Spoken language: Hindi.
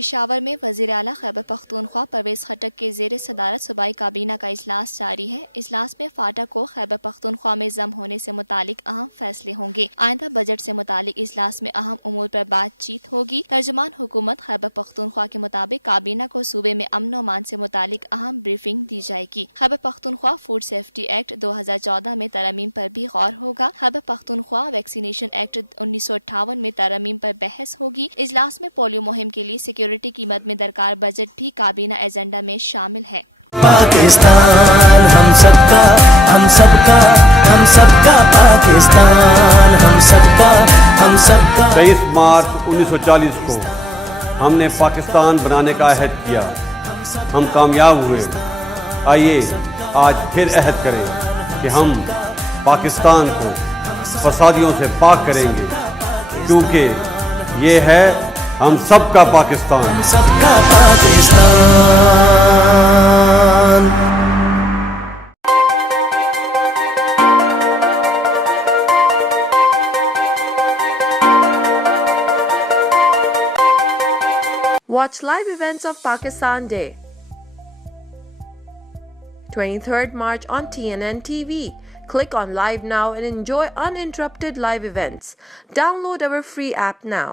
पेशावर में वज़ीर आला खैबर पख्तूनख्वा परवेज़ खटक के ज़ेर सदारत सूबाई काबीना का इजलास जारी है। इजलास में फाटा को खैबर पख्तूनख्वा में जम होने से मुतालिक अहम फैसले होंगे। आइंदा बजट से मुतालिक इजलास में अहम उमूर पर बातचीत होगी। तर्जुमान हुकूमत खैबर पख्तूनख्वा के मुताबिक काबीना को सूबे में अमन व अमान से मुतालिक अहम ब्रीफिंग दी जाएगी। Khyber Pakhtunkhwa food safety act 2014 में तरमीम पर भी गौर होगा। खैबर पख्तूनख्वा वैक्सीनेशन एक्ट 1958 में तरमीम पर बहस होगी। इजलास में पोलियो मुहिम के लिए सिक्योरिटी की मद में दरकार बजट भी काबीना एजेंडा में शामिल है। पाकिस्तान हम सबका, हम सबका, हम सबका पाकिस्तान हम सबका, हम सबका। 23 मार्च 1940 को हमने पाकिस्तान बनाने का अहद किया, हम कामयाब हुए। आइए आज फिर अहद करें कि हम पाकिस्तान को फसादियों से पाक करेंगे, क्योंकि ये है हम सबका पाकिस्तान। हम सबका Pakistan. Watch live events of Pakistan Day. 23rd March on TNN TV. Click on Live Now and enjoy uninterrupted live events. Download our free app now.